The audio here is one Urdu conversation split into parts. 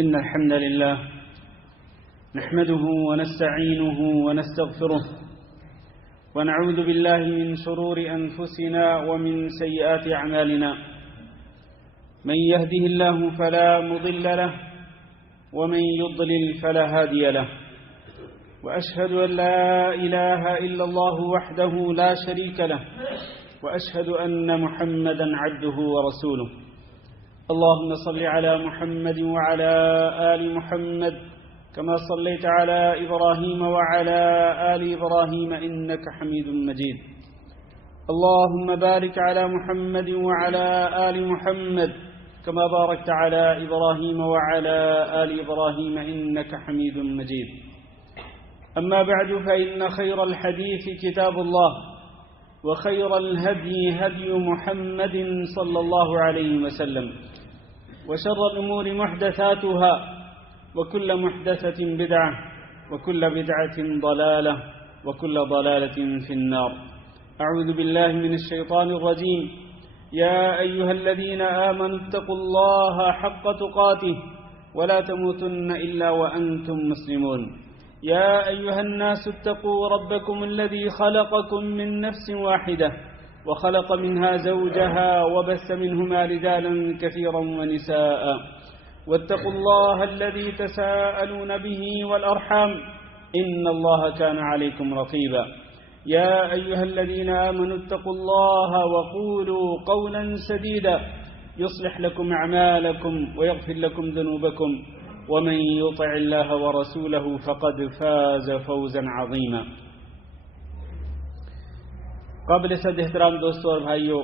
إن الحمد لله نحمده ونستعينه ونستغفره ونعوذ بالله من شرور أنفسنا ومن سيئات أعمالنا. من يهده الله فلا مضل له ومن يضلل فلا هادي له، وأشهد أن لا إله إلا الله وحده لا شريك له، وأشهد أن محمدا عبده ورسوله. اللهم صل على محمد وعلى آل محمد كما صليت على إبراهيم وعلى آل إبراهيم إنك حميد مجيد. اللهم بارك على محمد وعلى آل محمد كما باركت على إبراهيم وعلى آل إبراهيم إنك حميد مجيد. أما بعد، فإن خير الحديث كتاب الله، وخير الهدي هدي محمد صلى الله عليه وسلم، وشر الأمور محدثاتها، وكل محدثة بدعة، وكل بدعة ضلالة، وكل ضلالة في النار. أعوذ بالله من الشيطان الرجيم. يا أيها الذين آمنوا اتقوا الله حق تقاته ولا تموتن إلا وأنتم مسلمون. يا أيها الناس اتقوا ربكم الذي خلقكم من نفس واحدة وخلق منها زوجها وبث منهما رجالا كثيرا ونساء، واتقوا الله الذي تساءلون به والأرحام إن الله كان عليكم رقيبا. يا أيها الذين آمنوا اتقوا الله وقولوا قولا سديدا يصلح لكم أعمالكم ويغفر لكم ذنوبكم، ومن يطع الله ورسوله فقد فاز فوزا عظيما. قابل صد احترام دوستوں اور بھائیوں،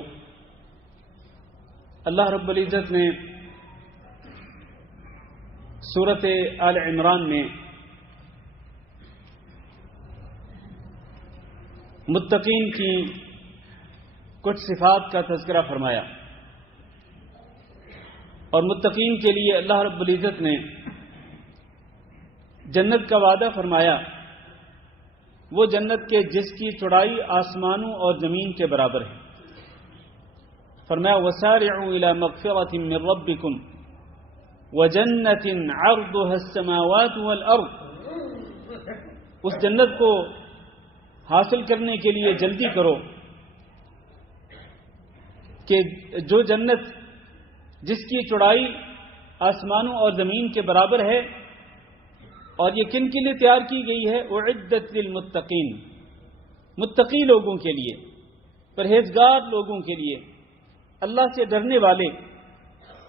اللہ رب العزت نے سورۃ آل عمران میں متقین کی کچھ صفات کا تذکرہ فرمایا، اور متقین کے لیے اللہ رب العزت نے جنت کا وعدہ فرمایا، وہ جنت کے جس کی چوڑائی آسمانوں اور زمین کے برابر ہے۔ فرمایا وَسَارِعُوا إِلَى مَغْفِرَةٍ مِّن رَّبِّكُمْ وَجَنَّةٍ عَرْضُهَا السَّمَاوَاتُ وَالْأَرْضُ۔ اس جنت کو حاصل کرنے کے لیے جلدی کرو کہ جو جنت جس کی چوڑائی آسمانوں اور زمین کے برابر ہے، اور یہ کن کے لیے تیار کی گئی ہے؟ اعدت للمتقین، متقی لوگوں کے لیے، پرہیزگار لوگوں کے لیے، اللہ سے ڈرنے والے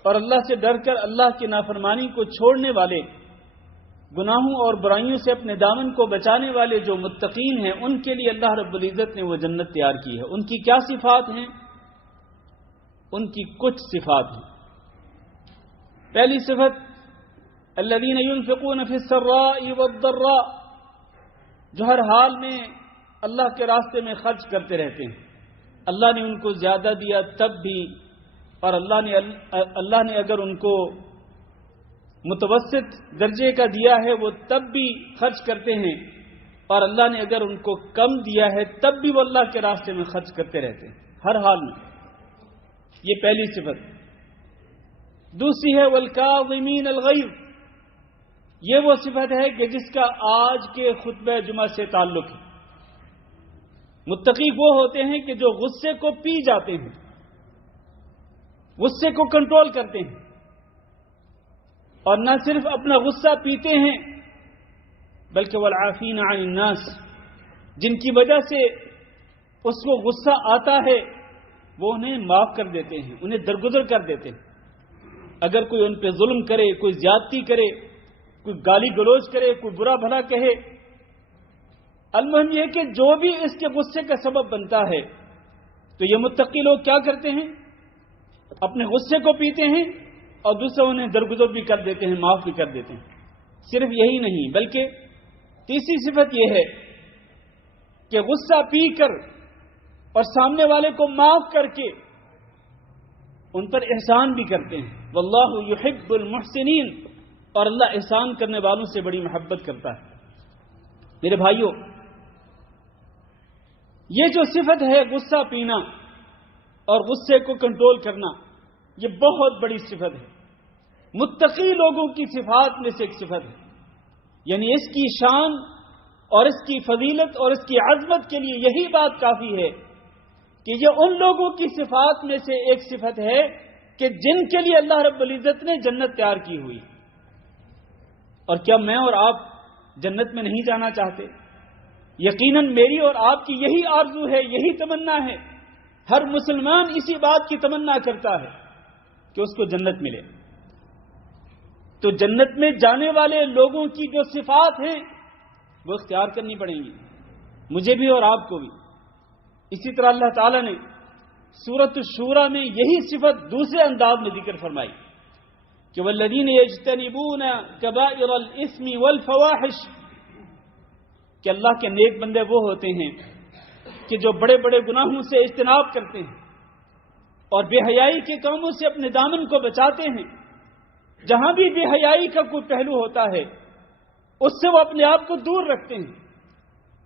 اور اللہ سے ڈر کر اللہ کی نافرمانی کو چھوڑنے والے، گناہوں اور برائیوں سے اپنے دامن کو بچانے والے جو متقین ہیں، ان کے لیے اللہ رب العزت نے وہ جنت تیار کی ہے۔ ان کی کیا صفات ہیں؟ ان کی کچھ صفات ہیں۔ پہلی صفت الذین ينفقون فی السراء والضراء، جو ہر حال میں اللہ کے راستے میں خرچ کرتے رہتے ہیں۔ اللہ نے ان کو زیادہ دیا تب بھی، اور اللہ نے اگر ان کو متوسط درجے کا دیا ہے وہ تب بھی خرچ کرتے ہیں، اور اللہ نے اگر ان کو کم دیا ہے تب بھی وہ اللہ کے راستے میں خرچ کرتے رہتے ہیں، ہر حال میں۔ یہ پہلی صفت۔ دوسری ہے والکاظمین الغیظ، یہ وہ صفت ہے کہ جس کا آج کے خطبہ جمعہ سے تعلق ہے۔ متقی وہ ہوتے ہیں کہ جو غصے کو پی جاتے ہیں، غصے کو کنٹرول کرتے ہیں، اور نہ صرف اپنا غصہ پیتے ہیں بلکہ والعافین عن الناس، جن کی وجہ سے اس کو غصہ آتا ہے وہ انہیں معاف کر دیتے ہیں، انہیں درگزر کر دیتے ہیں۔ اگر کوئی ان پہ ظلم کرے، کوئی زیادتی کرے، کوئی گالی گلوچ کرے، کوئی برا بھلا کہے، المہم یہ کہ جو بھی اس کے غصے کا سبب بنتا ہے، تو یہ متقی لوگ کیا کرتے ہیں؟ اپنے غصے کو پیتے ہیں اور دوسرے انہیں درگزر بھی کر دیتے ہیں، معاف بھی کر دیتے ہیں۔ صرف یہی نہیں بلکہ تیسری صفت یہ ہے کہ غصہ پی کر اور سامنے والے کو معاف کر کے ان پر احسان بھی کرتے ہیں۔ واللہ یحب المحسنین، اور اللہ احسان کرنے والوں سے بڑی محبت کرتا ہے۔ میرے بھائیوں، یہ جو صفت ہے غصہ پینا اور غصے کو کنٹرول کرنا، یہ بہت بڑی صفت ہے۔ متقی لوگوں کی صفات میں سے ایک صفت ہے. یعنی اس کی شان اور اس کی فضیلت اور اس کی عظمت کے لیے یہی بات کافی ہے کہ یہ ان لوگوں کی صفات میں سے ایک صفت ہے کہ جن کے لیے اللہ رب العزت نے جنت تیار کی ہوئی. اور کیا میں اور آپ جنت میں نہیں جانا چاہتے؟ یقیناً میری اور آپ کی یہی آرزو ہے، یہی تمنا ہے. ہر مسلمان اسی بات کی تمنا کرتا ہے کہ اس کو جنت ملے. تو جنت میں جانے والے لوگوں کی جو صفات ہیں وہ اختیار کرنی پڑیں گی، مجھے بھی اور آپ کو بھی. اسی طرح اللہ تعالیٰ نے سورۃ الشورى میں یہی صفت دوسرے انداز میں ذکر فرمائی کہ والذین یجتنبون کبائر الاثم والفواحش، کہ اللہ کے نیک بندے وہ ہوتے ہیں کہ جو بڑے بڑے گناہوں سے اجتناب کرتے ہیں اور بے حیائی کے کاموں سے اپنے دامن کو بچاتے ہیں. جہاں بھی بے حیائی کا کوئی پہلو ہوتا ہے اس سے وہ اپنے آپ کو دور رکھتے ہیں.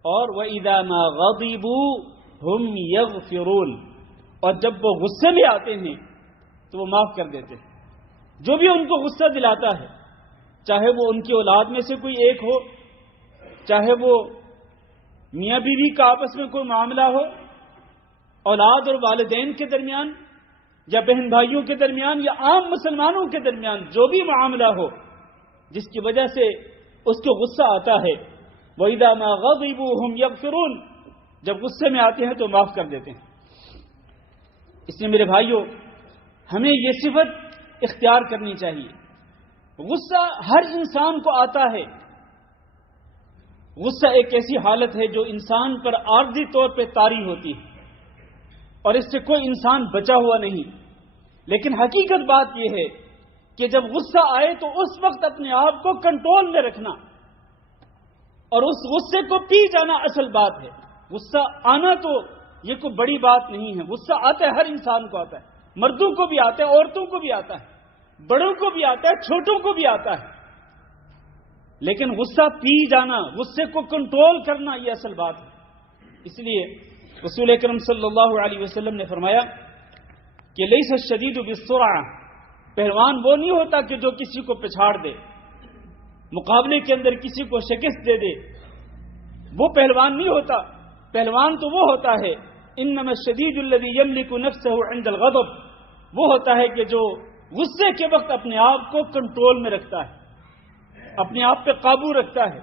اور وَإِذَا مَا غَضِبُوا هُمْ يَغْفِرُونَ، اور جب وہ غصے میں آتے ہیں تو وہ معاف کر دیتے ہیں. جو بھی ان کو غصہ دلاتا ہے، چاہے وہ ان کی اولاد میں سے کوئی ایک ہو، چاہے وہ میاں بیوی کا آپس میں کوئی معاملہ ہو، اولاد اور والدین کے درمیان، یا بہن بھائیوں کے درمیان، یا عام مسلمانوں کے درمیان، جو بھی معاملہ ہو جس کی وجہ سے اس کو غصہ آتا ہے، وَإِذَا مَا غَضِبُوا هُمْ يَغْفِرُونَ، جب غصے میں آتے ہیں تو معاف کر دیتے ہیں. اس لیے میرے بھائیوں، ہمیں یہ صفت اختیار کرنی چاہیے. غصہ ہر انسان کو آتا ہے. غصہ ایک ایسی حالت ہے جو انسان پر عارضی طور پہ طاری ہوتی ہے اور اس سے کوئی انسان بچا ہوا نہیں. لیکن حقیقت بات یہ ہے کہ جب غصہ آئے تو اس وقت اپنے آپ کو کنٹرول میں رکھنا اور اس غصے کو پی جانا اصل بات ہے. غصہ آنا تو یہ کوئی بڑی بات نہیں ہے. غصہ آتا ہے، ہر انسان کو آتا ہے، مردوں کو بھی آتا ہے، عورتوں کو بھی آتا ہے، بڑوں کو بھی آتا ہے، چھوٹوں کو بھی آتا ہے. لیکن غصہ پی جانا، غصے کو کنٹرول کرنا، یہ اصل بات ہے. اس لیے رسول اکرم صلی اللہ علیہ وسلم نے فرمایا کہ لیس الشدید بالسرعہ، پہلوان وہ نہیں ہوتا کہ جو کسی کو پچھاڑ دے، مقابلے کے اندر کسی کو شکست دے دے، وہ پہلوان نہیں ہوتا. پہلوان تو وہ ہوتا ہے انما الشدید الذی یملک نفسہ عند الغضب، وہ ہوتا ہے کہ جو غصے کے وقت اپنے آپ کو کنٹرول میں رکھتا ہے، اپنے آپ پہ قابو رکھتا ہے.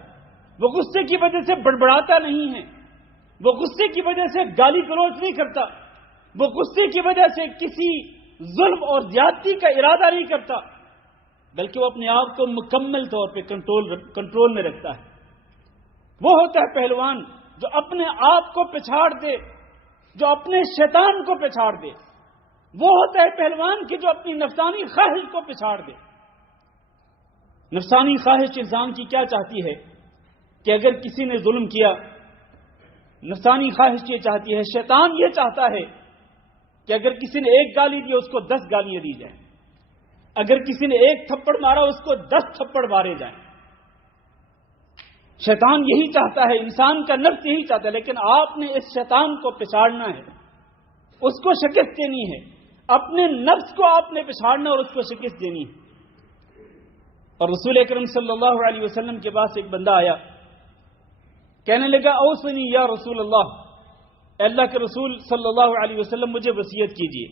وہ غصے کی وجہ سے بڑبڑاتا نہیں ہے، وہ غصے کی وجہ سے گالی گلوچ نہیں کرتا، وہ غصے کی وجہ سے کسی ظلم اور زیادتی کا ارادہ نہیں کرتا، بلکہ وہ اپنے آپ کو مکمل طور پہ کنٹرول میں رکھتا ہے. وہ ہوتا ہے پہلوان جو اپنے آپ کو پچھاڑ دے، جو اپنے شیطان کو پچھاڑ دے. وہ ہوتا ہے پہلوان کہ جو اپنی نفسانی خواہش کو پچھاڑ دے. نفسانی خواہش انسان کی کیا چاہتی ہے کہ اگر کسی نے ظلم کیا، نفسانی خواہش یہ چاہتی ہے، شیطان یہ چاہتا ہے کہ اگر کسی نے ایک گالی دی اس کو 10 گالیاں دی جائیں، اگر کسی نے ایک تھپڑ مارا اس کو 10 تھپڑ مارے جائیں. شیطان یہی چاہتا ہے، انسان کا نفس یہی چاہتا ہے. لیکن آپ نے اس شیطان کو پچھاڑنا ہے، اس کو شکست دینی ہے. اپنے نفس کو آپ نے پچھاڑنا اور اس کو شکست دینی ہے. اور رسول اکرم صلی اللہ علیہ وسلم کے پاس ایک بندہ آیا، کہنے لگا اوصنی یا رسول اللہ، اے اللہ کے رسول صلی اللہ علیہ وسلم مجھے وصیت کیجیے،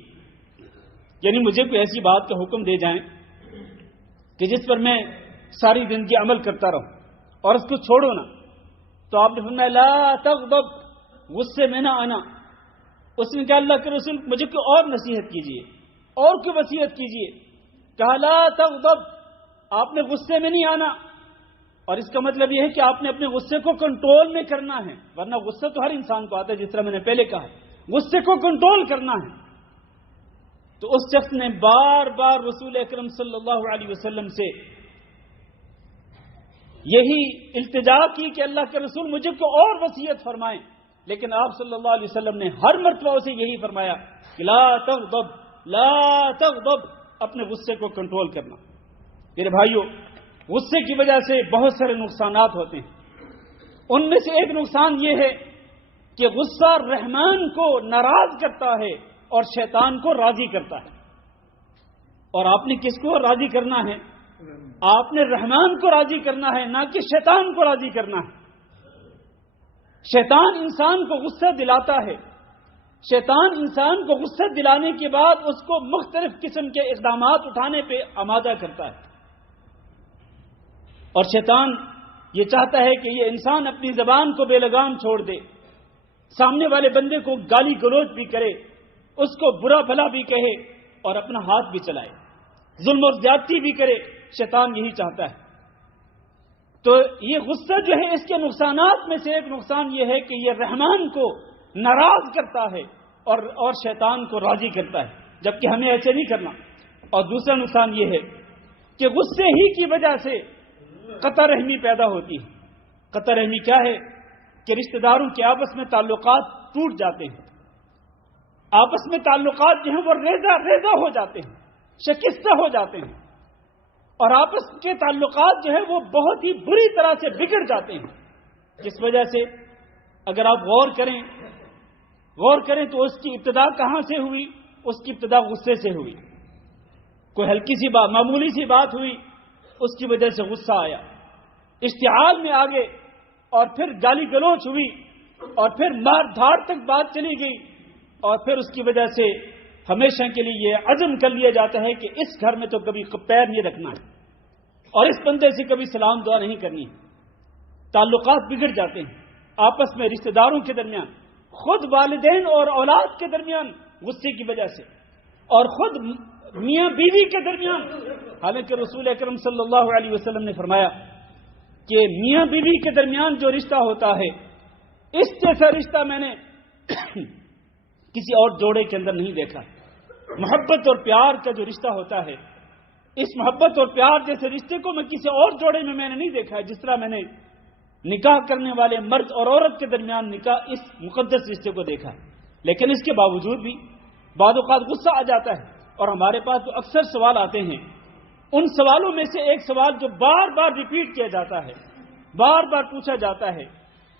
یعنی مجھے کوئی ایسی بات کا حکم دے جائیں کہ جس پر میں ساری زندگی عمل کرتا رہوں اور اس کو چھوڑو نہ. تو آپ نے فرمایا لا تغضب، غصے میں نہ آنا. اس نے کہا اللہ کے رسول مجھے کوئی اور نصیحت کیجیے، اور کوئی وصیت کیجیے. کہا لا تغضب، آپ نے غصے میں نہیں آنا. اور اس کا مطلب یہ ہے کہ آپ نے اپنے غصے کو کنٹرول میں کرنا ہے، ورنہ غصہ تو ہر انسان کو آتا ہے، جس طرح میں نے پہلے کہا، غصے کو کنٹرول کرنا ہے. تو اس شخص نے بار بار رسول اکرم صلی اللہ علیہ وسلم سے یہی التجا کی کہ اللہ کے رسول مجھے کو اور وصیت فرمائیں. لیکن آپ صلی اللہ علیہ وسلم نے ہر مرتبہ اسے یہی فرمایا کہ لا تغضب، لا تغضب، اپنے غصے کو کنٹرول کرنا. میرے بھائیوں، غصے کی وجہ سے بہت سارے نقصانات ہوتے ہیں. ان میں سے ایک نقصان یہ ہے کہ غصہ رحمان کو ناراض کرتا ہے اور شیطان کو راضی کرتا ہے. اور آپ نے کس کو راضی کرنا ہے؟ آپ نے رحمان کو راضی کرنا ہے، نہ کہ شیطان کو راضی کرنا ہے۔ شیطان انسان کو غصہ دلاتا ہے، شیطان انسان کو غصہ دلانے کے بعد اس کو مختلف قسم کے اقدامات اٹھانے پہ آمادہ کرتا ہے، اور شیطان یہ چاہتا ہے کہ یہ انسان اپنی زبان کو بے لگام چھوڑ دے، سامنے والے بندے کو گالی گلوچ بھی کرے، اس کو برا بھلا بھی کہے اور اپنا ہاتھ بھی چلائے، ظلم اور زیادتی بھی کرے۔ شیطان یہی چاہتا ہے۔ تو یہ غصہ جو ہے، اس کے نقصانات میں سے ایک نقصان یہ ہے کہ یہ رحمان کو ناراض کرتا ہے اور شیطان کو راضی کرتا ہے، جبکہ ہمیں ایسے نہیں کرنا۔ اور دوسرا نقصان یہ ہے کہ غصے ہی کی وجہ سے قطع رحمی پیدا ہوتی ہے۔ قطع رحمی کیا ہے؟ کہ رشتہ داروں کے آپس میں تعلقات ٹوٹ جاتے ہیں، آپس میں تعلقات جو ہیں وہ ریزہ ہو جاتے ہیں، شکستہ ہو جاتے ہیں، اور آپس کے تعلقات جو ہے وہ بہت ہی بری طرح سے بگڑ جاتے ہیں۔ جس وجہ سے اگر آپ غور کریں تو اس کی ابتدا کہاں سے ہوئی؟ اس کی ابتدا غصے سے ہوئی۔ کوئی ہلکی سی بات، معمولی سی بات ہوئی، اس کی وجہ سے غصہ آیا، اشتعال میں آگے، اور پھر گالی گلوچ ہوئی، اور پھر مار دھاڑ تک بات چلی گئی، اور پھر اس کی وجہ سے ہمیشہ کے لیے یہ عزم کر لیا جاتا ہے کہ اس گھر میں تو کبھی پیر نہیں رکھنا ہے، اور اس بندے سے کبھی سلام دعا نہیں کرنی ہے۔ تعلقات بگڑ جاتے ہیں آپس میں، رشتہ داروں کے درمیان، خود والدین اور اولاد کے درمیان غصے کی وجہ سے، اور خود میاں بیوی کے درمیان۔ حالانکہ رسول اکرم صلی اللہ علیہ وسلم نے فرمایا کہ میاں بیوی کے درمیان جو رشتہ ہوتا ہے، اس جیسا رشتہ میں نے کسی اور جوڑے کے اندر نہیں دیکھا۔ محبت اور پیار کا جو رشتہ ہوتا ہے، اس محبت اور پیار جیسے رشتے کو میں کسی اور جوڑے میں نے نہیں دیکھا ہے، جس طرح میں نے نکاح کرنے والے مرد اور عورت کے درمیان اس مقدس رشتے کو دیکھا۔ لیکن اس کے باوجود بھی بعض اوقات غصہ آ جاتا ہے، اور ہمارے پاس جو اکثر سوال آتے ہیں، ان سوالوں میں سے ایک سوال جو بار بار ریپیٹ کیا جاتا ہے، بار بار پوچھا جاتا ہے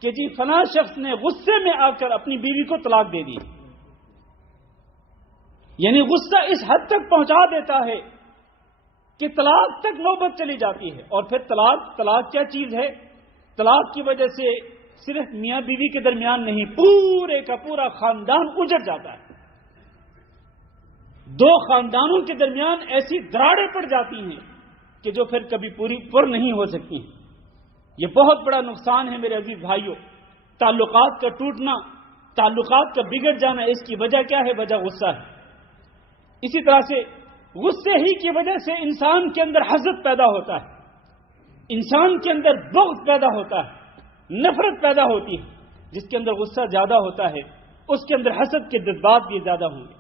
کہ جی فلاں شخص نے غصے میں آ کر اپنی بیوی کو طلاق دے دی۔ یعنی غصہ اس حد تک پہنچا دیتا ہے کہ طلاق تک نوبت چلی جاتی ہے۔ اور پھر طلاق کیا چیز ہے؟ طلاق کی وجہ سے صرف میاں بیوی کے درمیان نہیں، پورے کا پورا خاندان اجڑ جاتا ہے۔ دو خاندانوں کے درمیان ایسی دراڑیں پڑ جاتی ہیں کہ جو پھر کبھی پر نہیں ہو سکتی ہیں۔ یہ بہت بڑا نقصان ہے میرے عزیز بھائیوں۔ تعلقات کا ٹوٹنا، تعلقات کا بگڑ جانا، اس کی وجہ کیا ہے؟ وجہ غصہ ہے۔ اسی طرح سے غصے ہی کی وجہ سے انسان کے اندر حسد پیدا ہوتا ہے، انسان کے اندر بغض پیدا ہوتا ہے، نفرت پیدا ہوتی ہے۔ جس کے اندر غصہ زیادہ ہوتا ہے اس کے اندر حسد کے جذبات بھی زیادہ ہوں گے،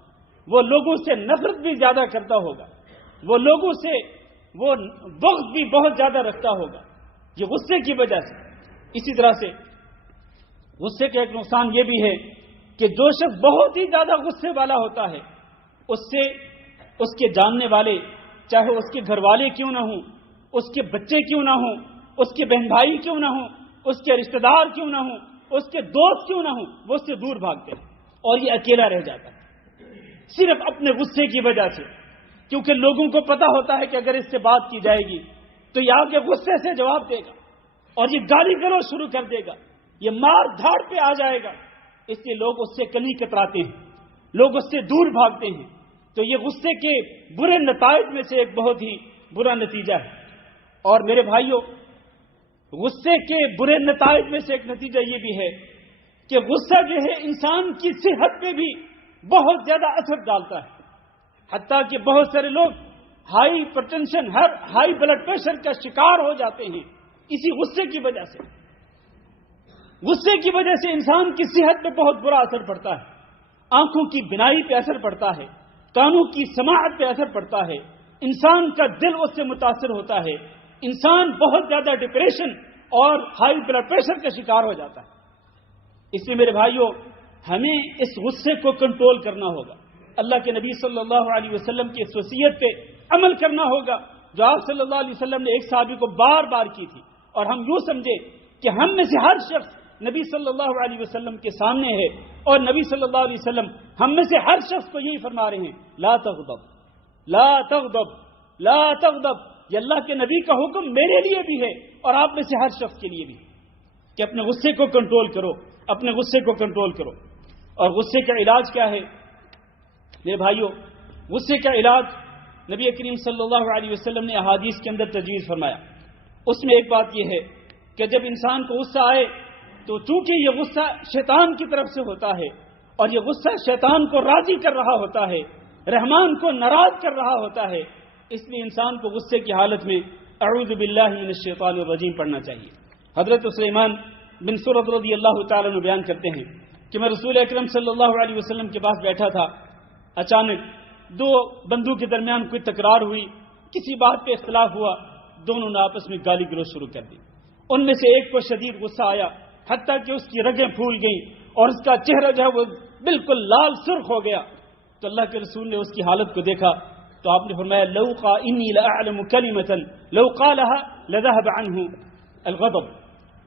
وہ لوگوں سے نفرت بھی زیادہ کرتا ہوگا، وہ لوگوں سے وہ بغض بھی بہت زیادہ رکھتا ہوگا، یہ غصے کی وجہ سے۔ اسی طرح سے غصے کا ایک نقصان یہ بھی ہے کہ جو شخص بہت ہی زیادہ غصے والا ہوتا ہے، اس سے اس کے جاننے والے، چاہے اس کے گھر والے کیوں نہ ہوں، اس کے بچے کیوں نہ ہوں، اس کے بہن بھائی کیوں نہ ہوں، اس کے رشتہ دار کیوں نہ ہوں، اس کے دوست کیوں نہ ہوں، وہ اس سے دور بھاگتے ہیں اور یہ اکیلا رہ جاتا ہے صرف اپنے غصے کی وجہ سے۔ کیونکہ لوگوں کو پتا ہوتا ہے کہ اگر اس سے بات کی جائے گی تو یہ آگے غصے سے جواب دے گا اور یہ گالی گلوچ شروع کر دے گا، یہ مار دھاڑ پہ آ جائے گا، اس لیے لوگ اس سے کلی کتراتے ہیں، لوگ اس سے دور بھاگتے ہیں۔ تو یہ غصے کے برے نتائج میں سے ایک بہت ہی برا نتیجہ ہے۔ اور میرے بھائیوں، غصے کے برے نتائج میں سے ایک نتیجہ یہ بھی ہے کہ غصہ جو ہے انسان کی صحت پہ بھی بہت زیادہ اثر ڈالتا ہے، حتیٰ کہ بہت سارے لوگ high hypertension, high blood pressure کا شکار ہو جاتے ہیں اسی غصے کی وجہ سے۔ غصے کی وجہ سے انسان کی صحت پہ بہت برا اثر پڑتا ہے، آنکھوں کی بینائی پہ اثر پڑتا ہے، کانوں کی سماعت پہ اثر پڑتا ہے، انسان کا دل اس سے متاثر ہوتا ہے، انسان بہت زیادہ ڈپریشن اور ہائی بلڈ پریشر کا شکار ہو جاتا ہے۔ اس لیے میرے بھائیوں، ہمیں اس غصے کو کنٹرول کرنا ہوگا، اللہ کے نبی صلی اللہ علیہ وسلم کی اس وصیت پہ عمل کرنا ہوگا جو آپ صلی اللہ علیہ وسلم نے ایک صحابی کو بار بار کی تھی۔ اور ہم یوں سمجھے کہ ہم میں سے ہر شخص نبی صلی اللہ علیہ وسلم کے سامنے ہے، اور نبی صلی اللہ علیہ وسلم ہم میں سے ہر شخص کو یہی فرما رہے ہیں، لا تغضب لا تغضب لا تغضب، یہ اللہ کے نبی کا حکم میرے لیے بھی ہے اور آپ میں سے ہر شخص کے لیے بھی کہ اپنے غصے کو کنٹرول کرو، اپنے غصے کو کنٹرول کرو۔ اور غصے کا علاج کیا ہے میرے بھائیوں؟ غصے کا علاج نبی کریم صلی اللہ علیہ وسلم نے احادیث کے اندر تجویز فرمایا۔ اس میں ایک بات یہ ہے کہ جب انسان کو غصہ آئے تو چونکہ یہ غصہ شیطان کی طرف سے ہوتا ہے اور یہ غصہ شیطان کو راضی کر رہا ہوتا ہے، رحمان کو ناراض کر رہا ہوتا ہے، اس لیے انسان کو غصے کی حالت میں اعوذ باللہ من الشیطان الرجیم پڑھنا چاہیے۔ حضرت سلیمان بن سورۃ رضی اللہ تعالیٰ عنہ بیان کرتے ہیں کہ میں رسول اکرم صلی اللہ علیہ وسلم کے پاس بیٹھا تھا، اچانک دو بندوں کے درمیان کوئی تکرار ہوئی، کسی بات پہ اختلاف ہوا، دونوں نے آپس میں گالی گلوچ شروع کر دی۔ ان میں سے ایک کو شدید غصہ آیا، حتیٰ کہ اس کی رگیں پھول گئیں اور اس کا چہرہ جو ہے وہ بالکل لال سرخ ہو گیا۔ تو اللہ کے رسول نے اس کی حالت کو دیکھا تو آپ نے فرمایا لو قال انی لاعلم کلمۃ لو قالها لذهب عنه الغضب،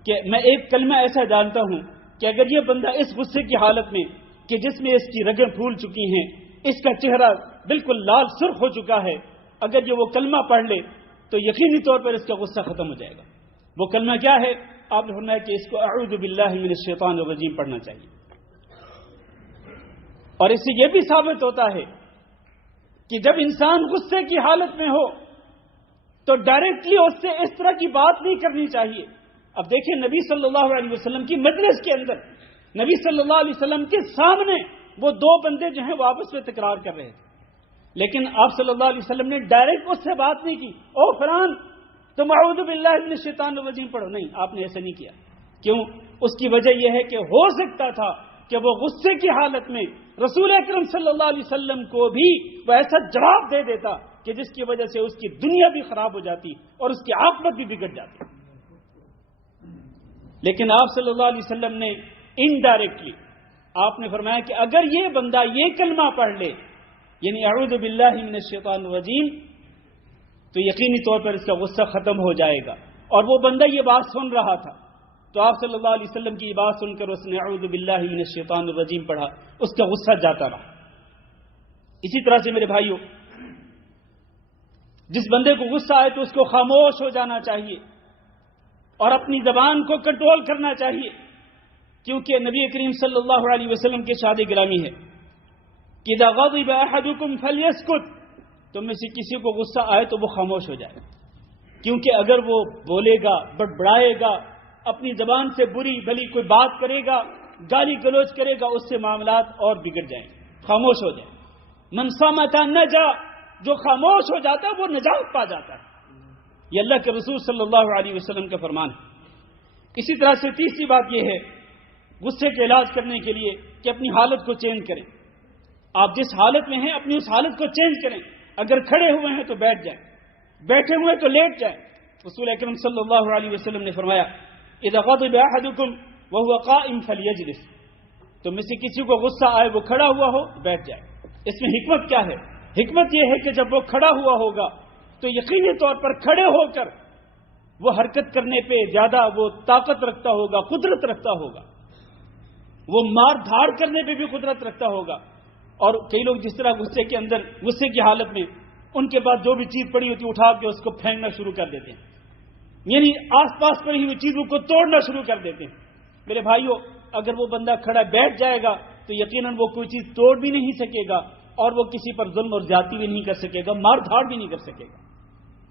کہ میں ایک کلمہ ایسا جانتا ہوں کہ اگر یہ بندہ اس غصے کی حالت میں کہ جس میں اس کی رگیں پھول چکی ہیں، اس کا چہرہ بالکل لال سرخ ہو چکا ہے، اگر یہ وہ کلمہ پڑھ لے تو یقینی طور پر اس کا غصہ ختم ہو جائے گا۔ وہ کلمہ کیا ہے؟ آپ نے فرمایا کہ اس کو اعوذ باللہ من الشیطان الرجیم پڑھنا چاہیے۔ اور اس سے یہ بھی ثابت ہوتا ہے کہ جب انسان غصے کی حالت میں ہو تو ڈائریکٹلی اس سے اس طرح کی بات نہیں کرنی چاہیے۔ اب دیکھیں نبی صلی اللہ علیہ وسلم کی مجلس کے اندر نبی صلی اللہ علیہ وسلم کے سامنے وہ دو بندے جو ہیں وہ آپس میں تکرار کر رہے تھے، لیکن آپ صلی اللہ علیہ وسلم نے ڈائریکٹ اس سے بات نہیں کی، او فلان تم اعوذ باللہ من الشیطان الرجیم پڑھو، نہیں، آپ نے ایسا نہیں کیا۔ کیوں؟ اس کی وجہ یہ ہے کہ ہو سکتا تھا کہ وہ غصے کی حالت میں رسول اکرم صلی اللہ علیہ وسلم کو بھی وہ ایسا جواب دے دیتا کہ جس کی وجہ سے اس کی دنیا بھی خراب ہو جاتی اور اس کی عاقبت بھی بگڑ جاتی۔ لیکن آپ صلی اللہ علیہ وسلم نے انڈائریکٹلی آپ نے فرمایا کہ اگر یہ بندہ یہ کلمہ پڑھ لے، یعنی اعوذ باللہ من الشیطان الرجیم، تو یقینی طور پر اس کا غصہ ختم ہو جائے گا۔ اور وہ بندہ یہ بات سن رہا تھا تو آپ صلی اللہ علیہ وسلم کی یہ بات سن کر اس نے اعوذ باللہ من الشیطان الرجیم پڑھا، اس کا غصہ جاتا رہا۔ اسی طرح سے میرے بھائیوں، جس بندے کو غصہ آئے تو اس کو خاموش ہو جانا چاہیے اور اپنی زبان کو کنٹرول کرنا چاہیے، کیونکہ نبی کریم صلی اللہ علیہ وسلم کے ارشاد گرامی ہے کہ اذا غضب احدکم فلیسکت، تم میں سے کسی کو غصہ آئے تو وہ خاموش ہو جائے، کیونکہ اگر وہ بولے گا، بڑبڑائے گا، اپنی زبان سے بری بھلی کوئی بات کرے گا، گالی گلوچ کرے گا، اس سے معاملات اور بگڑ جائیں، خاموش ہو جائیں۔ من صمت نجا، جو خاموش ہو جاتا ہے وہ نجات پا جاتا ہے، یہ اللہ کے رسول صلی اللہ علیہ وسلم کا فرمان ہے۔ اسی طرح سے تیسری بات یہ ہے غصے کے علاج کرنے کے لیے کہ اپنی حالت کو چینج کریں۔ آپ جس حالت میں ہیں اپنی اس حالت کو چینج کریں، اگر کھڑے ہوئے ہیں تو بیٹھ جائیں، بیٹھے ہوئے تو لیٹ جائیں۔ رسول اکرم صلی اللہ علیہ وسلم نے فرمایا اذا غضب احدکم وهو قائم فلیجلس، تو میں سے کسی کو غصہ آئے وہ کھڑا ہوا ہو بیٹھ جائے۔ اس میں حکمت کیا ہے؟ حکمت یہ ہے کہ جب وہ کھڑا ہوا ہوگا تو یقینی طور پر کھڑے ہو کر وہ حرکت کرنے پہ زیادہ وہ طاقت رکھتا ہوگا، قدرت رکھتا ہوگا، وہ مار دھاڑ کرنے پہ بھی قدرت رکھتا ہوگا۔ اور کئی لوگ جس طرح غصے کے اندر، غصے کی حالت میں ان کے پاس جو بھی چیز پڑی ہوتی ہے اٹھا کے اس کو پھینکنا شروع کر دیتے ہیں، یعنی آس پاس پڑی ہوئی چیزوں کو توڑنا شروع کر دیتے ہیں۔ میرے بھائیوں، اگر وہ بندہ کھڑا بیٹھ جائے گا تو یقیناً وہ کوئی چیز توڑ بھی نہیں سکے گا اور وہ کسی پر ظلم اور زیادتی بھی نہیں کر سکے گا، مار دھاڑ بھی نہیں کر سکے گا۔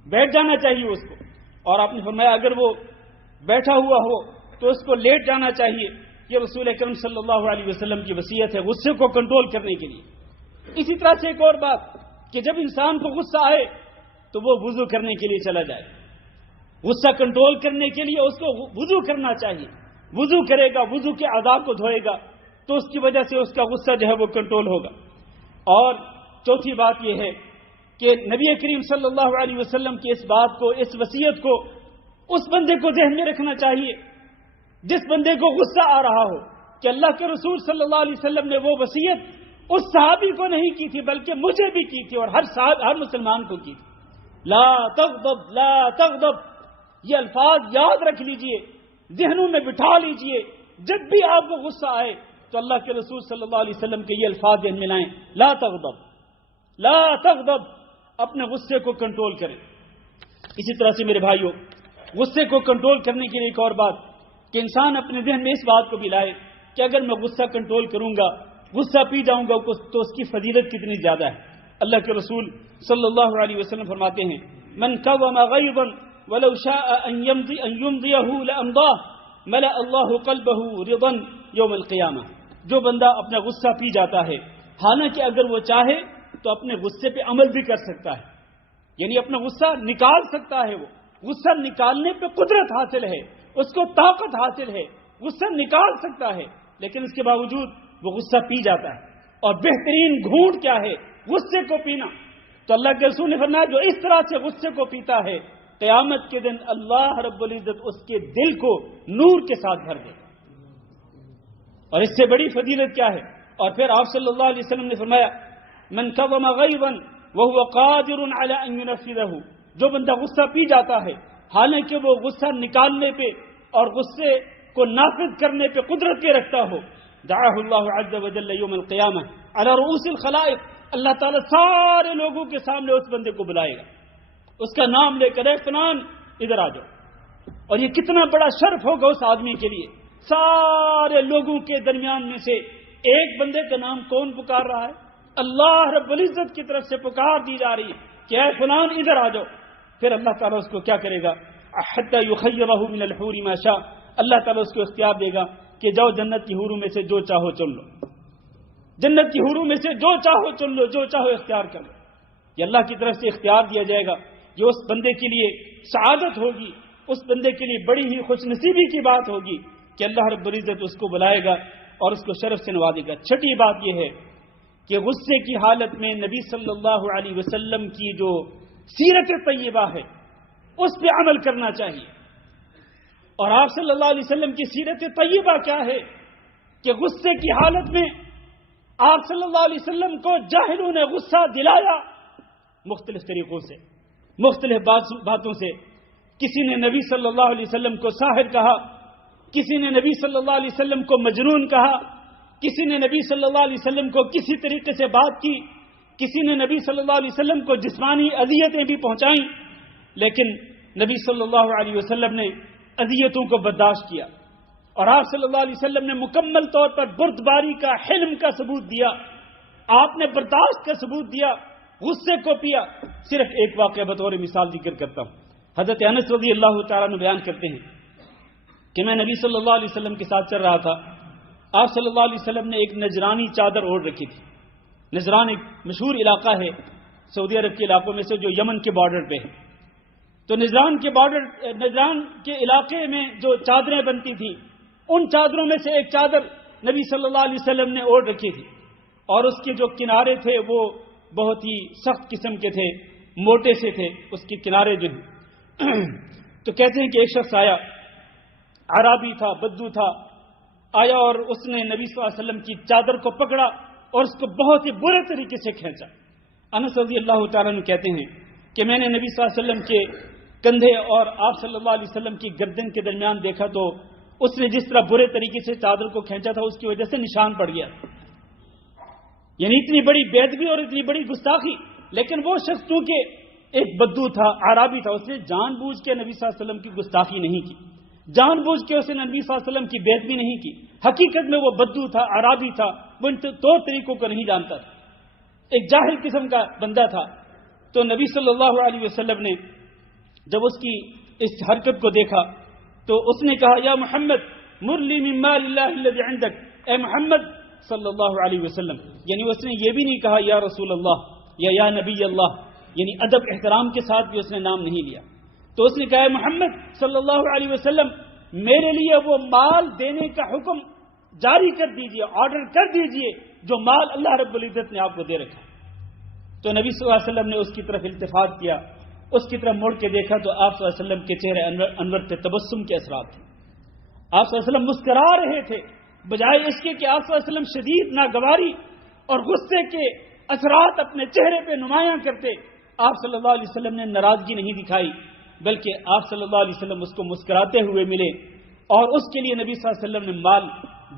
بیٹھ جانا چاہیے اس کو۔ اور آپ نے فرمایا اگر وہ بیٹھا ہوا ہو تو اس کو لیٹ جانا چاہیے۔ یہ رسول اکرم صلی اللہ علیہ وسلم کی وصیت ہے غصے کو کنٹرول کرنے کے لیے۔ اسی طرح سے ایک اور بات کہ جب انسان کو غصہ آئے تو وہ وضو کرنے کے لیے چلا جائے۔ غصہ کنٹرول کرنے کے لیے اس کو وضو کرنا چاہیے، وضو کرے گا، وضو کے اعضاء کو دھوئے گا تو اس کی وجہ سے اس کا غصہ جو ہے وہ کنٹرول ہوگا۔ اور چوتھی بات یہ ہے کہ نبی کریم صلی اللہ علیہ وسلم کی اس بات کو، اس وصیت کو اس بندے کو ذہن میں رکھنا چاہیے جس بندے کو غصہ آ رہا ہو کہ اللہ کے رسول صلی اللہ علیہ وسلم نے وہ وصیت اس صحابی کو نہیں کی تھی بلکہ مجھے بھی کی تھی اور ہر مسلمان کو کی تھی۔ لا تغضب لا تغضب، یہ الفاظ یاد رکھ لیجئے، ذہنوں میں بٹھا لیجئے۔ جب بھی آپ کو غصہ آئے تو اللہ کے رسول صلی اللہ علیہ وسلم کے یہ الفاظ ذہن میں لائیں، لا تغضب لا تغضب، اپنے غصے کو کنٹرول کریں۔ اسی طرح سے میرے بھائیوں، غصے کو کنٹرول کرنے کے لیے ایک اور بات کہ انسان اپنے ذہن میں اس بات کو بھی لائے کہ اگر میں غصہ کنٹرول کروں گا، غصہ پی جاؤں گا تو اس کی فضیلت کتنی زیادہ ہے۔ اللہ کے رسول صلی اللہ علیہ وسلم فرماتے ہیں من کظم غیظا ولو شاء ان یمضیہ لامضاہ ملأ اللہ قلبہ رضا یوم القیامہ۔ جو بندہ اپنا غصہ پی جاتا ہے، حالانکہ اگر وہ چاہے تو اپنے غصے پہ عمل بھی کر سکتا ہے، یعنی اپنا غصہ نکال سکتا ہے۔ وہ غصہ نکالنے پہ قدرت حاصل ہے، اس کو طاقت حاصل ہے، غصہ نکال سکتا ہے، لیکن اس کے باوجود وہ غصہ پی جاتا ہے۔ اور بہترین گھونٹ کیا ہے؟ غصے کو پینا۔ تو اللہ کے رسول نے فرمایا جو اس طرح سے غصے کو پیتا ہے، قیامت کے دن اللہ رب العزت اس کے دل کو نور کے ساتھ بھر دے گا۔ اور اس سے بڑی فضیلت کیا ہے؟ اور پھر آپ صلی اللہ علیہ وسلم نے فرمایا من کظم غیظا وهو قادر على ان ينفذه۔ جو بندہ غصہ پی جاتا ہے حالانکہ وہ غصہ نکالنے پہ اور غصے کو نافذ کرنے پہ قدرت کے رکھتا ہو، دعاه الله عز وجل يوم القيامه على رؤوس الخلائق۔ اللہ تعالیٰ سارے لوگوں کے سامنے اس بندے کو بلائے گا، اس کا نام لے کر اے فلان ادھر آ جاؤ۔ اور یہ کتنا بڑا شرف ہوگا اس آدمی کے لیے، سارے لوگوں کے درمیان میں سے ایک بندے کا نام کون پکار رہا ہے؟ اللہ رب العزت کی طرف سے پکار دی جا رہی ہے کہ اے فلان ادھر آ جاؤ۔ پھر اللہ تعالیٰ اس کو کیا کرے گا؟ حتی یخیرہ من الحور ما شاء۔ اللہ تعالیٰ اس کو اختیار دے گا کہ جاؤ جنت کی حوروں میں سے جو چاہو چن لو، جنت کی حوروں میں سے جو چاہو چن لو، جو چاہو اختیار کر لو۔ یہ اللہ کی طرف سے اختیار دیا جائے گا، جو اس بندے کے لیے سعادت ہوگی، اس بندے کے لیے بڑی ہی خوش نصیبی کی بات ہوگی کہ اللہ رب العزت اس کو بلائے گا اور اس کو شرف سے نوازے گا۔ چھٹی بات یہ ہے کہ غصے کی حالت میں نبی صلی اللہ علیہ وسلم کی جو سیرت طیبہ ہے اس پہ عمل کرنا چاہیے۔ اور آپ صلی اللہ علیہ وسلم کی سیرت طیبہ کیا ہے کہ غصے کی حالت میں آپ صلی اللہ علیہ وسلم کو جاہلوں نے غصہ دلایا مختلف طریقوں سے، مختلف باتوں سے۔ کسی نے نبی صلی اللہ علیہ وسلم کو ساحر کہا، کسی نے نبی صلی اللہ علیہ وسلم کو مجنون کہا، کسی نے نبی صلی اللہ علیہ وسلم کو کسی طریقے سے بات کی، کسی نے نبی صلی اللہ علیہ وسلم کو جسمانی اذیتیں بھی پہنچائیں، لیکن نبی صلی اللہ علیہ وسلم نے اذیتوں کو برداشت کیا۔ اور آپ صلی اللہ علیہ وسلم نے مکمل طور پر بردباری کا، حلم کا ثبوت دیا، آپ نے برداشت کا ثبوت دیا، غصے کو پیا۔ صرف ایک واقعہ بطور مثال ذکر کرتا ہوں۔ حضرت انس رضی اللہ تعالیٰ عنہ بیان کرتے ہیں کہ میں نبی صلی اللہ علیہ وسلم کے ساتھ چل رہا تھا، آپ صلی اللہ علیہ وسلم نے ایک نجرانی چادر اوڑھ رکھی تھی۔ نجران ایک مشہور علاقہ ہے سعودی عرب کے علاقوں میں سے جو یمن کے بارڈر پہ ہے۔ تو نجران کے علاقے میں جو چادریں بنتی تھیں ان چادروں میں سے ایک چادر نبی صلی اللہ علیہ وسلم نے اوڑھ رکھی تھی، اور اس کے جو کنارے تھے وہ بہت ہی سخت قسم کے تھے، موٹے سے تھے اس کے کنارے جو ہیں۔ تو کہتے ہیں کہ ایک شخص آیا، عرابی تھا، بدو تھا، آیا اور اس نے نبی صلی اللہ علیہ وسلم کی چادر کو پکڑا اور اس کو بہت ہی برے طریقے سے کھینچا۔ انس رضی اللہ تعالیٰ عنہ کہتے ہیں کہ میں نے نبی صلی اللہ علیہ وسلم کے کندھے اور آپ صلی اللہ علیہ وسلم کی گردن کے درمیان دیکھا تو اس نے جس طرح برے طریقے سے چادر کو کھینچا تھا اس کی وجہ سے نشان پڑ گیا، یعنی اتنی بڑی بے ادبی اور اتنی بڑی گستاخی۔ لیکن وہ شخص چونکہ ایک بدو تھا، عرابی تھا، اس نے جان بوجھ کے نبی صلی اللہ علیہ وسلم کی گستاخی نہیں کی، جان بوجھ کے اس نے نبی صلی اللہ علیہ وسلم کی بے ادبی نہیں کی۔ حقیقت میں وہ بدو تھا، عرابی تھا، وہ ان طور طریقوں کو نہیں جانتا تھا، ایک جاہل قسم کا بندہ تھا۔ تو نبی صلی اللہ علیہ وسلم نے جب اس کی اس حرکت کو دیکھا تو اس نے کہا یا محمد مرلی من مال اللہ الذی عندک، اے محمد صلی اللہ علیہ وسلم، یعنی اس نے یہ بھی نہیں کہا یا رسول اللہ یا نبی اللہ، یعنی ادب احترام کے ساتھ بھی اس نے نام نہیں لیا۔ تو اس نے کہا اے محمد صلی اللہ علیہ وسلم میرے لیے وہ مال دینے کا حکم جاری کر دیجئے، آرڈر کر دیجئے جو مال اللہ رب العزت نے آپ کو دے رکھا۔ تو نبی صلی اللہ علیہ وسلم نے اس کی طرف التفات کیا، اس کی طرف مڑ کے دیکھا تو آپ صلی اللہ علیہ وسلم کے چہرے انور پہ تبسم کے اثرات تھے۔ آپ صلی اللہ علیہ وسلم مسکرا رہے تھے، بجائے اس کے کہ آپ صلی اللہ علیہ وسلم شدید ناگواری اور غصے کے اثرات اپنے چہرے پہ نمایاں کرتے، آپ صلی اللہ علیہ وسلم نے ناراضگی نہیں دکھائی، بلکہ آپ صلی اللہ علیہ وسلم اس کو مسکراتے ہوئے ملے اور اس کے لیے نبی صلی اللہ علیہ وسلم نے مال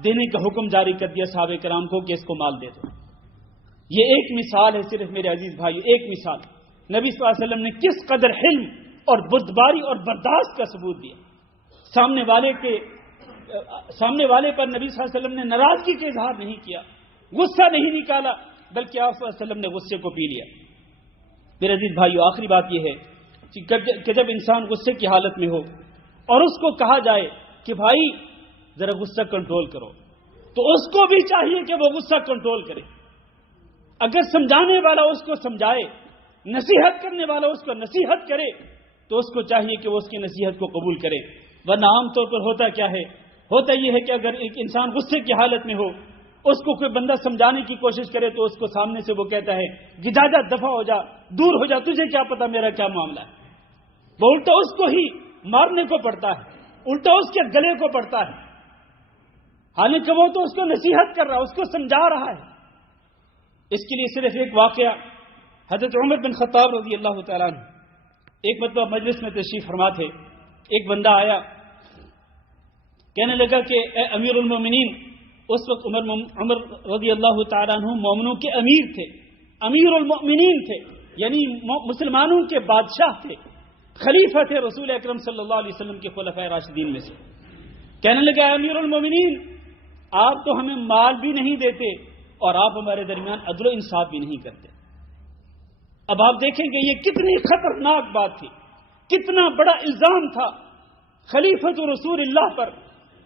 دینے کا حکم جاری کر دیا صحابہ کرام کو کہ اس کو مال دے دو۔ یہ ایک مثال ہے صرف میرے عزیز بھائی، ایک مثال۔ نبی صلی اللہ علیہ وسلم نے کس قدر حلم اور بردباری اور برداشت کا ثبوت دیا. سامنے والے پر نبی صلی اللہ علیہ وسلم نے ناراضگی کا اظہار نہیں کیا, غصہ نہیں نکالا, بلکہ آپ صلی اللہ علیہ وسلم نے غصے کو پی لیا. میرے عزیز بھائیو, آخری بات یہ ہے کہ جب انسان غصے کی حالت میں ہو اور اس کو کہا جائے کہ بھائی ذرا غصہ کنٹرول کرو, تو اس کو بھی چاہیے کہ وہ غصہ کنٹرول کرے. اگر سمجھانے والا اس کو سمجھائے, نصیحت کرنے والا اس کو نصیحت کرے, تو اس کو چاہیے کہ وہ اس کی نصیحت کو قبول کرے. ورنہ عام طور پر ہوتا کیا ہے, ہوتا یہ ہے کہ اگر ایک انسان غصے کی حالت میں ہو, اس کو کوئی بندہ سمجھانے کی کوشش کرے تو اس کو سامنے سے وہ کہتا ہے گجا جا, دفع ہو جا, دور ہو جا, تجھے کیا پتا میرا کیا معاملہ ہے. وہ الٹا اس کو ہی مارنے کو پڑتا ہے, الٹا اس کے گلے کو پڑتا ہے, حالانکہ وہ تو اس کو نصیحت کر رہا ہے, اس کو سمجھا رہا ہے. اس کے لیے صرف ایک واقعہ, حضرت عمر بن خطاب رضی اللہ تعالیٰ عنہ ایک مرتبہ مجلس میں تشریف فرما تھے. ایک بندہ آیا, کہنے لگا کہ اے امیر المومنین. اس وقت عمر رضی اللہ تعالیٰ عنہ مومنوں کے امیر تھے, امیر المؤمنین تھے, یعنی مسلمانوں کے بادشاہ تھے, خلیفہ تھے رسول اکرم صلی اللہ علیہ وسلم کے خلفائے راشدین میں سے. کہنے لگا اے امیر المومنین, آپ تو ہمیں مال بھی نہیں دیتے اور آپ ہمارے درمیان عدل و انصاف بھی نہیں کرتے. اب آپ دیکھیں گے یہ کتنی خطرناک بات تھی, کتنا بڑا الزام تھا خلیفۃ رسول اللہ پر,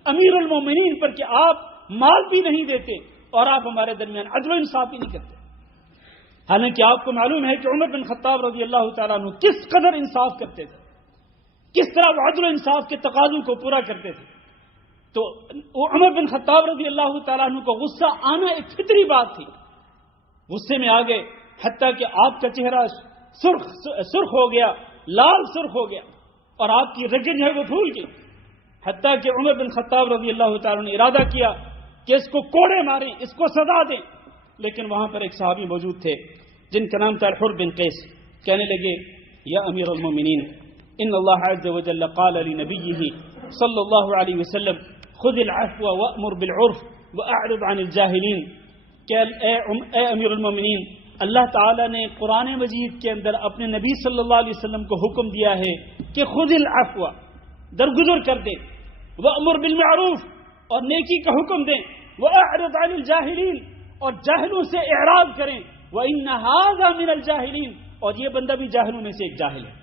امیر المومنین پر, کہ آپ مال بھی نہیں دیتے اور آپ ہمارے درمیان عدل و انصاف بھی نہیں کرتے. حالانکہ آپ کو معلوم ہے کہ عمر بن خطاب رضی اللہ تعالیٰ عنہ کس قدر انصاف کرتے تھے, کس طرح وہ عدل و انصاف کے تقاضوں کو پورا کرتے تھے. تو عمر بن خطاب رضی اللہ تعالیٰ عنہ کو غصہ آنا ایک فطری بات تھی. غصے میں آ گئے, حتیٰ کہ آپ کا چہرہ سرخ ہو گیا, لال سرخ ہو گیا, اور آپ کی رگیں جو ہے وہ پھول گئی. حتیٰ کہ عمر بن خطاب رضی اللہ تعالیٰ نے ارادہ کیا کہ اس کو کوڑے ماریں, اس کو سزا دیں. لیکن وہاں پر ایک صحابی موجود تھے جن کا نام تھا الحر بن قیس. کہنے لگے یا امیر المومنین, ان اللہ عز وجل قال لنبیہ صلی اللہ علیہ وسلم خذ العفو وامر بالعرف واعرض عن الجاہلین. کہ اے امیر المومنین, اللہ تعالیٰ نے قرآن مجید کے اندر اپنے نبی صلی اللہ علیہ وسلم کو حکم دیا ہے کہ خذ العفو, درگزر کر دیں, وامر بالمعروف, اور نیکی کا حکم دیں, واعرض عن الجاہلین, اور جاہلوں سے اعراض کریں, وان ھذا من الجاہلین, اور یہ بندہ بھی جاہلوں میں سے ایک جاہل ہے,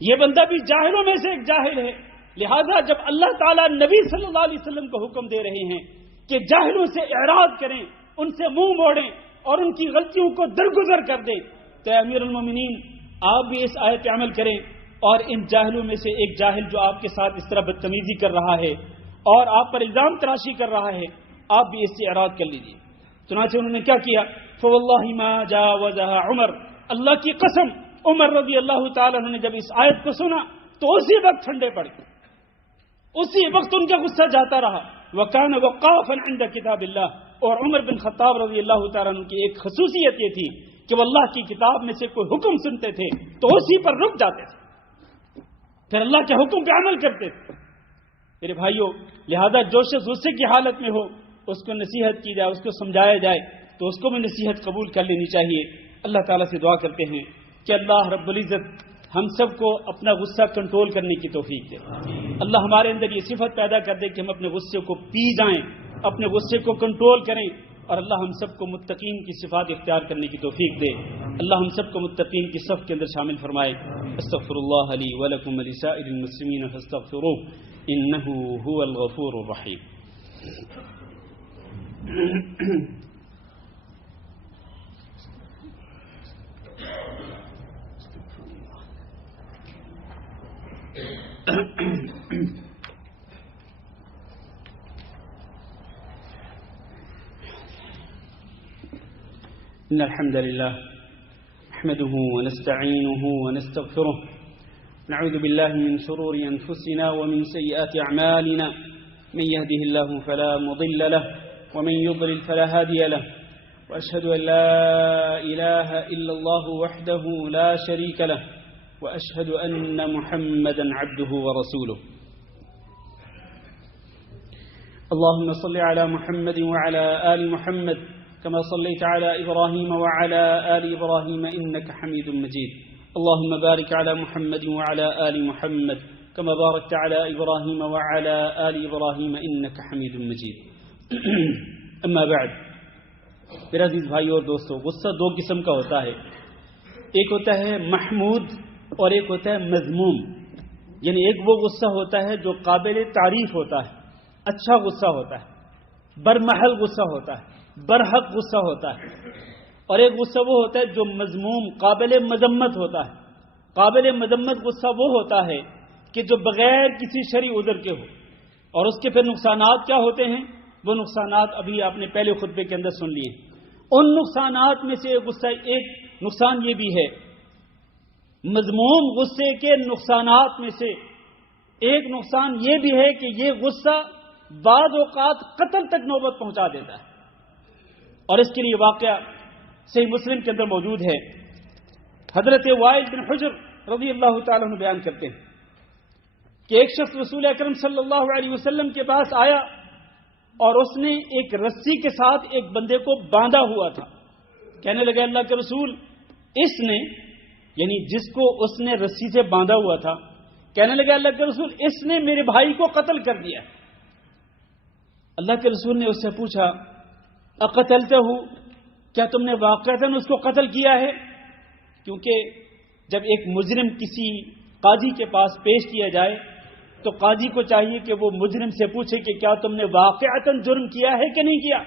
یہ بندہ بھی جاہلوں میں سے ایک جاہل ہے. لہذا جب اللہ تعالیٰ نبی صلی اللہ علیہ وسلم کو حکم دے رہے ہیں کہ جاہلوں سے اعراض کریں, ان سے منہ موڑیں اور ان کی غلطیوں کو درگزر کر دیں, تو امیر المومنین آپ بھی اس آیت پہ عمل کریں, اور ان جاہلوں میں سے ایک جاہل جو آپ کے ساتھ اس طرح بدتمیزی کر رہا ہے اور آپ پر الزام تراشی کر رہا ہے, آپ بھی اس سے اعراض کر لیجیے. چنانچہ انہوں نے کیا کیا, فواللہ ما جاوزها عمر, اللہ کی قسم عمر رضی اللہ تعالیٰ عنہ نے جب اس آیت کو سنا تو اسی وقت ٹھنڈے پڑ گئے, اسی وقت ان کا غصہ جاتا رہا. وکان وقافا عند کتاب اللہ, اور عمر بن خطاب رضی اللہ تعالیٰ عنہ کی ایک خصوصیت یہ تھی کہ وہ اللہ کی کتاب میں سے کوئی حکم سنتے تھے تو اسی پر رک جاتے تھے, پھر اللہ کے حکم پہ عمل کرتے تھے. میرے بھائیوں, لہذا جو شخص غصے کی حالت میں ہو اس کو نصیحت کی جائے, اس کو سمجھایا جائے, تو اس کو بھی نصیحت قبول کر لینی چاہیے. اللہ تعالیٰ سے دعا کرتے ہیں کہ اللہ رب العزت ہم سب کو اپنا غصہ کنٹرول کرنے کی توفیق دے. اللہ ہمارے اندر یہ صفت پیدا کر دے کہ ہم اپنے غصے کو پی جائیں, اپنے غصے کو کنٹرول کریں, اور اللہ ہم سب کو متقین کی صفات اختیار کرنے کی توفیق دے. اللہ ہم سب کو متقین کی صف کے اندر شامل فرمائے. استغفر اللہ لی ولکم ولسائر المسلمین فاستغفروہ انہ هو الغفور الرحیم. إن الحمد لله نحمده ونستعينه ونستغفره, نعوذ بالله من شرور أنفسنا ومن سيئات أعمالنا, من يهده الله فلا مضل له ومن يضلل فلا هادي له, وأشهد أن لا إله إلا الله وحده لا شريك له, وأشهد أن محمدا عبده ورسوله. اللهم صل على محمد وعلى آل محمد كما صليت على إبراهيم وعلى آل إبراهيم إنك حميد مجيد اللهم بارك على محمد وعلى آل محمد كما باركت على إبراهيم وعلى آل إبراهيم إنك حميد مجيد اما بعد میرے عزیز بھائی اور دوستو، غصہ دو قسم کا ہوتا ہے، ایک ہوتا ہے محمود اور ایک ہوتا ہے مذموم. یعنی ایک وہ غصہ ہوتا ہے جو قابل تعریف ہوتا ہے، اچھا غصہ ہوتا ہے، برمحل غصہ ہوتا ہے، برحق غصہ ہوتا ہے. اور ایک غصہ وہ ہوتا ہے جو مذموم، قابل مذمت ہوتا ہے. قابل مذمت غصہ وہ ہوتا ہے کہ جو بغیر کسی شرعی عذر کے ہو. اور اس کے پھر نقصانات کیا ہوتے ہیں؟ وہ نقصانات ابھی آپ نے پہلے خطبے کے اندر سن لیے. ان نقصانات میں سے ایک نقصان یہ بھی ہے، مذموم غصے کے نقصانات میں سے ایک نقصان یہ بھی ہے کہ یہ غصہ بعض اوقات قتل تک نوبت پہنچا دیتا ہے. اور اس کے لیے واقعہ صحیح مسلم کے اندر موجود ہے. حضرت وائل بن حجر رضی اللہ تعالیٰ عنہ بیان کرتے ہیں کہ ایک شخص رسول اکرم صلی اللہ علیہ وسلم کے پاس آیا اور اس نے ایک رسی کے ساتھ ایک بندے کو باندھا ہوا تھا. کہنے لگا اللہ کے رسول، اس نے، یعنی جس کو اس نے رسی سے باندھا ہوا تھا، کہنے لگا اللہ کے رسول، اس نے میرے بھائی کو قتل کر دیا. اللہ کے رسول نے اس سے پوچھا اقتلتہ، کیا تم نے واقعتاً اس کو قتل کیا ہے؟ کیونکہ جب ایک مجرم کسی قاضی کے پاس پیش کیا جائے تو قاضی کو چاہیے کہ وہ مجرم سے پوچھے کہ کیا تم نے واقعتاً جرم کیا ہے کہ نہیں کیا.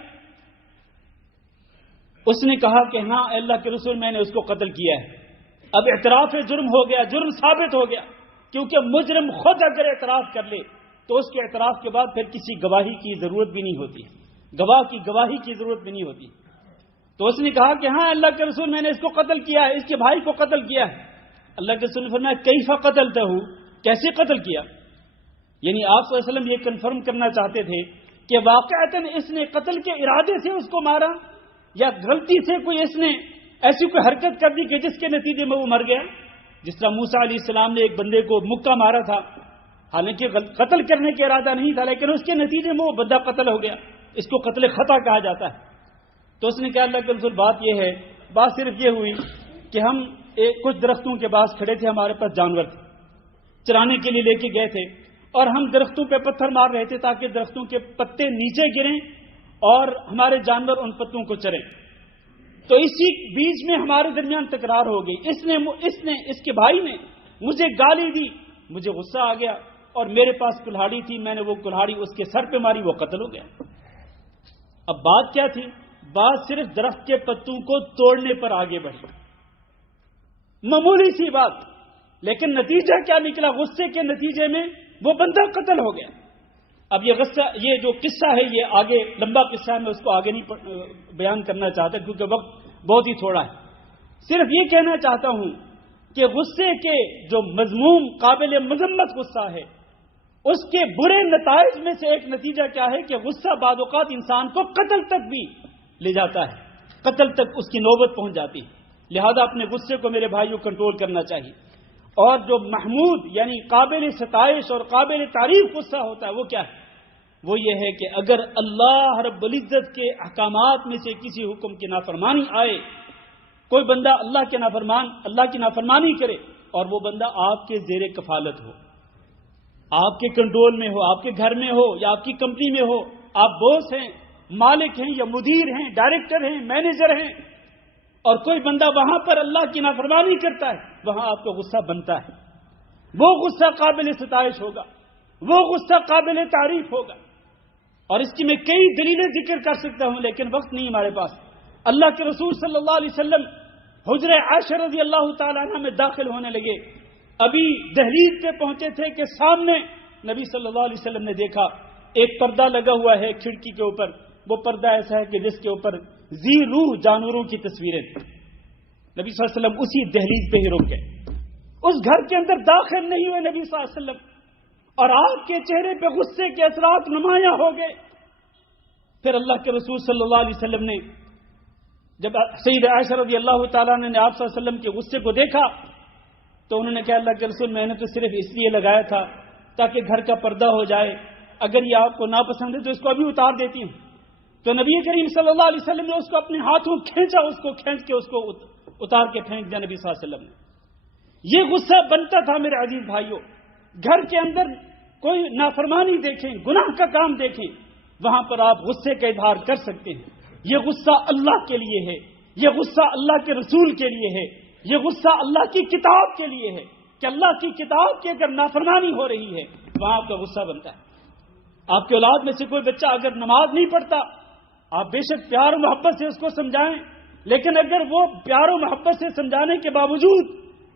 اس نے کہا کہ ہاں اللہ کے رسول، میں نے اس کو قتل کیا ہے. اب اعتراف جرم ہو گیا، جرم ثابت ہو گیا، کیونکہ مجرم خود اگر اعتراف کر لے تو اس کے اعتراف کے بعد پھر کسی گواہی کی ضرورت بھی نہیں ہوتی، گواہ کی گواہی کی ضرورت بھی نہیں ہوتی. تو اس نے کہا کہ ہاں اللہ کے رسول، میں نے اس کو قتل کیا ہے، اس کے بھائی کو قتل کیا ہے. اللہ کے رسول نے فرمایا کیفا قتلتہ، کیسے قتل کیا؟ یعنی آپ صلی اللہ علیہ وسلم یہ کنفرم کرنا چاہتے تھے کہ واقعتاً اس نے قتل کے ارادے سے اس کو مارا یا غلطی سے کوئی اس نے ایسی کوئی حرکت کر دی کہ جس کے نتیجے میں وہ مر گیا. جس طرح موسیٰ علیہ السلام نے ایک بندے کو مکہ مارا تھا، حالانکہ قتل کرنے کا ارادہ نہیں تھا، لیکن اس کے نتیجے میں وہ بندہ قتل ہو گیا. اس کو قتل خطا کہا جاتا ہے. تو اس نے کہا اللہ کے رسول، بات یہ ہے، بات صرف یہ ہوئی کہ ہم کچھ درختوں کے پاس کھڑے تھے، ہمارے پاس جانور تھے، چرانے کے لیے لے کے گئے تھے، اور ہم درختوں پہ پتھر مار رہے تھے تاکہ درختوں کے پتے نیچے گریں اور ہمارے جانور ان پتوں کو چریں. تو اسی بیچ میں ہمارے درمیان تکرار ہو گئی. اس کے بھائی نے مجھے گالی دی، مجھے غصہ آ گیا اور میرے پاس کلہاڑی تھی، میں نے وہ کلہاڑی اس کے سر پہ ماری، وہ قتل ہو گیا. اب بات کیا تھی؟ بات صرف درخت کے پتوں کو توڑنے پر آگے بڑھی، معمولی سی بات، لیکن نتیجہ کیا نکلا؟ غصے کے نتیجے میں وہ بندہ قتل ہو گیا. اب یہ جو قصہ ہے یہ آگے لمبا قصہ ہے، میں اس کو آگے نہیں بیان کرنا چاہتا کیونکہ وقت بہت ہی تھوڑا ہے. صرف یہ کہنا چاہتا ہوں کہ غصے کے جو مذموم قابل مذمت غصہ ہے، اس کے برے نتائج میں سے ایک نتیجہ کیا ہے کہ غصہ بعض اوقات انسان کو قتل تک بھی لے جاتا ہے، قتل تک اس کی نوبت پہنچ جاتی ہے. لہذا اپنے غصے کو میرے بھائیوں کنٹرول کرنا چاہیے. اور جو محمود یعنی قابل ستائش اور قابل تعریف غصہ ہوتا ہے وہ کیا ہے؟ وہ یہ ہے کہ اگر اللہ رب العزت کے احکامات میں سے کسی حکم کی نافرمانی آئے، کوئی بندہ اللہ کی نافرمانی کرے اور وہ بندہ آپ کے زیر کفالت ہو، آپ کے کنٹرول میں ہو، آپ کے گھر میں ہو یا آپ کی کمپنی میں ہو، آپ باس ہیں، مالک ہیں یا مدیر ہیں، ڈائریکٹر ہیں، مینیجر ہیں، اور کوئی بندہ وہاں پر اللہ کی نافرمانی کرتا ہے، وہاں آپ کو غصہ بنتا ہے. وہ غصہ قابل ستائش ہوگا، وہ غصہ قابل تعریف ہوگا. اور اس کی میں کئی دلیلیں ذکر کر سکتا ہوں لیکن وقت نہیں ہمارے پاس. اللہ کے رسول صلی اللہ علیہ وسلم حجر عائشہ رضی اللہ تعالیٰ عنہ میں داخل ہونے لگے. ابھی دہلیز پہ پہنچے تھے کہ سامنے نبی صلی اللہ علیہ وسلم نے دیکھا ایک پردہ لگا ہوا ہے کھڑکی کے اوپر. وہ پردہ ایسا ہے کہ جس کے اوپر ذی روح جانوروں کی تصویریں. نبی صلی اللہ علیہ وسلم اسی دہلیز پہ ہی رک گئے، اس گھر کے اندر داخل نہیں ہوئے نبی صلی اللہ علیہ وسلم، اور آپ کے چہرے پہ غصے کے اثرات نمایاں ہو گئے. پھر اللہ کے رسول صلی اللہ علیہ وسلم نے جب سید عائشہ رضی اللہ تعالیٰ نے آپ صلی اللہ علیہ وسلم کے غصے کو دیکھا تو انہوں نے کہا اللہ کے رسول میں نے تو صرف اس لیے لگایا تھا تاکہ گھر کا پردہ ہو جائے، اگر یہ آپ کو ناپسند ہے تو اس کو ابھی اتار دیتی ہوں. تو نبی کریم صلی اللہ علیہ وسلم نے اس کو اپنے ہاتھوں کھینچا، اس کو کھینچ کے اس کو اتار کے پھینک دیا نبی صلی اللہ علیہ وسلم نے. یہ غصہ بنتا تھا میرے عزیز بھائیوں. گھر کے اندر کوئی نافرمانی دیکھیں، گناہ کا کام دیکھیں، وہاں پر آپ غصے کا اظہار کر سکتے ہیں. یہ غصہ اللہ کے لیے ہے، یہ غصہ اللہ کے رسول کے لیے ہے، یہ غصہ اللہ کی کتاب کے لیے ہے کہ اللہ کی کتاب کی اگر نافرمانی ہو رہی ہے وہاں آپ کا غصہ بنتا ہے. آپ کے اولاد میں سے کوئی بچہ اگر نماز نہیں پڑھتا، آپ بے شک پیار و محبت سے اس کو سمجھائیں، لیکن اگر وہ پیار و محبت سے سمجھانے کے باوجود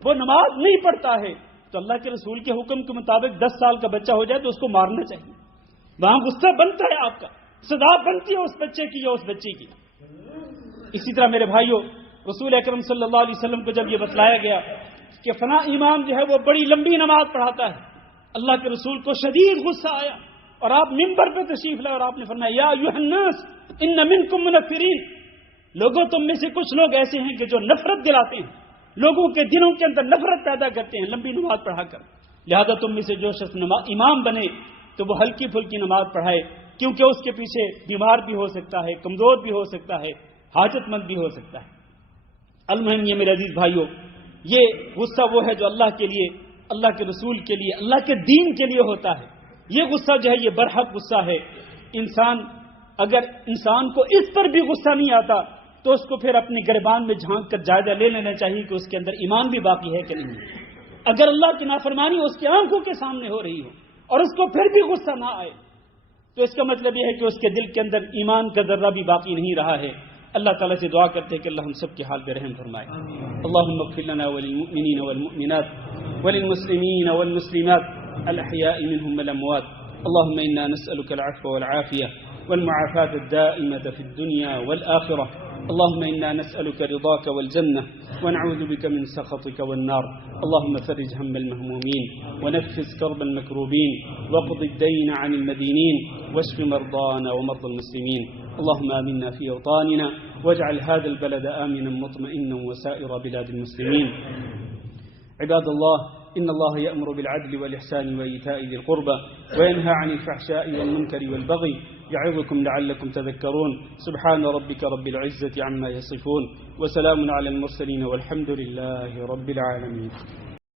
وہ نماز نہیں پڑھتا ہے تو اللہ کے رسول کے حکم کے مطابق 10 سال کا بچہ ہو جائے تو اس کو مارنا چاہیے. وہاں غصہ بنتا ہے، آپ کا سزا بنتی ہے اس بچے کی یا اس بچی کی. اسی طرح میرے بھائیوں، رسول اکرم صلی اللہ علیہ وسلم کو جب یہ بتلایا گیا کہ فلاں امام جو ہے وہ بڑی لمبی نماز پڑھاتا ہے، اللہ کے رسول کو شدید غصہ آیا اور آپ منبر پہ تشریف لائے اور آپ نے فرمایا یا ایھا الناس ان منکم منفرین، لوگوں تم میں سے کچھ لوگ ایسے ہیں کہ جو نفرت دلاتے ہیں، لوگوں کے دلوں کے اندر نفرت پیدا کرتے ہیں لمبی نماز پڑھا کر. لہذا تم میں سے جو شخص امام بنے تو وہ ہلکی پھلکی نماز پڑھائے، کیونکہ اس کے پیچھے بیمار بھی ہو سکتا ہے، کمزور بھی ہو سکتا ہے، حاجت مند بھی ہو سکتا ہے. المہم یہ میرے عزیز بھائیوں، یہ غصہ وہ ہے جو اللہ کے لیے، اللہ کے رسول کے لیے، اللہ کے دین کے لیے ہوتا ہے. یہ غصہ جو ہے یہ برحق غصہ ہے. اگر انسان کو اس پر بھی غصہ نہیں آتا تو اس کو پھر اپنے گریبان میں جھانک کر جائزہ لے لینا چاہیے کہ اس کے اندر ایمان بھی باقی ہے کہ نہیں. اگر اللہ کی نافرمانی اس کی آنکھوں کے سامنے ہو رہی ہو اور اس کو پھر بھی غصہ نہ آئے تو اس کا مطلب یہ ہے کہ اس کے دل کے اندر ایمان کا ذرہ بھی باقی نہیں رہا ہے. اللہ تعالیٰ سے دعا کرتے ہیں کہ اللہ ہم سب کے حال پہ رحم فرمائے. اللهم اغفر لنا وللمؤمنين والمؤمنات وللمسلمين والمسلمات الأحياء منهم والأموات. اللهم إنا نسألك العفو والعافية والمعافاة الدائمة في الدنيا والآخرة. اللهم إنا نسألك رضاك والجنة ونعوذ بك من سخطك والنار. اللهم فرج هم المهمومين ونفس كرب المكروبين واقض الدين عن المدينين واشف مرضانا ومرضى المسلمين. اللهم آمنا في أوطاننا واجعل هذا البلد آمنا مطمئنا وسائر بلاد المسلمين. عباد الله، إن الله يأمر بالعدل والإحسان وإيتاء ذي القربى وينهى عن الفحشاء والمنكر والبغي يعظكم لعلكم تذكرون. سبحان ربك رب العزة عما يصفون وسلام على المرسلين والحمد لله رب العالمين.